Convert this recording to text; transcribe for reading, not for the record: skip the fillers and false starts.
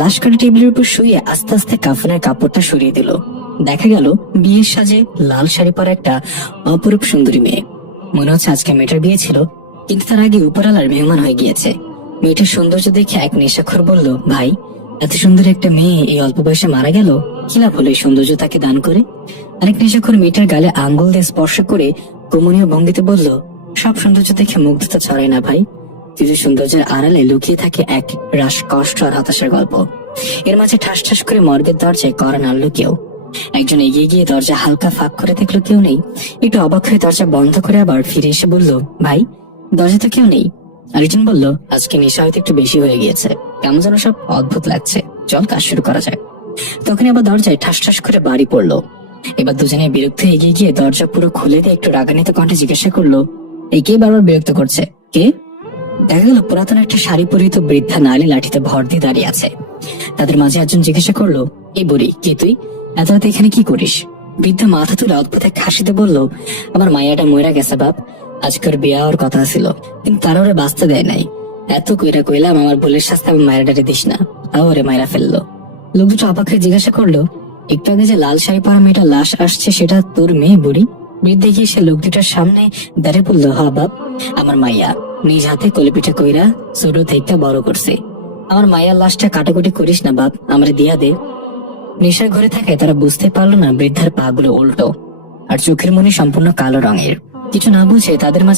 লাশ কাটা টেবিলের উপর শুয়ে আস্তে আস্তে কাফনের কাপড়টা সরিয়ে দিল। দেখা গেল বিয়ের সাজে লাল শাড়ি পরা একটা অপরূপ সুন্দরী মেয়ে। মনে হচ্ছে আজকে মেয়েটার বিয়ে ছিল, কিন্তু তার আগে উপরালার মেহমান হয়ে গিয়েছে। মেয়েটার সৌন্দর্য দেখে এক নেশাখোর বলল, ভাই, এত সুন্দর একটা মেয়ে এই অল্প বয়সে মারা গেল, কি লাভ হলো এই সৌন্দর্য তাকে দান করে? আরেক নেশাখোর মেয়েটার গালে আঙ্গুল দিয়ে স্পর্শ করে কমনীয় ভঙ্গিতে বলল, সব সৌন্দর্য দেখে মুগ্ধতা ছড়ায় না ভাই, কিছু সৌন্দর্যের আড়ালে লুকিয়ে থাকে এক রাস কষ্ট আর হতাশার গল্প। এর মাঝে ঠাস ঠাস করে মর্গের দরজায় কড়া নাড়ল কেউ। একজন এগিয়ে গিয়ে দরজা হালকা ফাঁক করে দেখলো কেউ নেই। একটু অবাক হয়ে দরজা বন্ধ করে আবার ফিরে এসে বলল, ভাই, দরজা তো কেউ নেই। আরেকজন বলল, আজকে নেশা হয়তো একটু বেশি হয়ে গিয়েছে, কেমন যেন সব অদ্ভুত লাগছে, চল কাজ শুরু করা যায়। তখনই আবার দরজায় ঠাস ঠাস করে বাড়ি পড়লো। এবার দুজনে বিরক্ত এগিয়ে গিয়ে দরজা পুরো খুলে দিয়ে একটু রাগান্বিত কণ্ঠে জিজ্ঞাসা করলো, এই কে বারবার বিরক্ত করছে, কে? দেখা গেল পুরাতন একটা শাড়ি পরিহিত বৃদ্ধা নারী লাঠিতে ভর দিয়ে দাঁড়িয়ে আছে। তাদের মাঝে একজন জিজ্ঞাসা করলো, এই বুড়ি, কি তুই এত রাতে এখানে কি করিস? বৃদ্ধা মাথা তুলে অদ্ভুত এক হাসিতে বলল, আমার মাইয়াটা মইরা গেছে বাপ, আজকের বিয়া হওয়ার কথা ছিল, কিন্তু তারা ওরে বাঁচতে দেয় নাই। এত কইরা কইলাম আমার ভুলের শাস্তি আমি মায়েরা ডারে দিস না, তাও ওরে মায়েরা ফেললো। লোক দুটো অবাক হয়ে জিজ্ঞাসা করলো, একটু আগে যে লাল শাড়ি পরা মেয়েটা লাশ আসছে সেটা তোর মেয়ে বুড়ি? বৃদ্ধা গিয়ে সে লোক দুটার সামনে দাঁড়িয়ে বললো, হ বাপ, আমার মাইয়া নিজ হাতে কলিপিঠা কইরা ছোট থেকে বড় করছে। আমার মায়ের লাশটা কাটাকুটি করিস না বাপ, আমার দিয়া দে। নেশার ঘরে থাকায় তারা বুঝতে পারলো না বৃদ্ধার পা গুলো উল্টো আর চোখের মনি সম্পূর্ণ কালো রঙের। কিছু না বুঝে তাদের মাঝে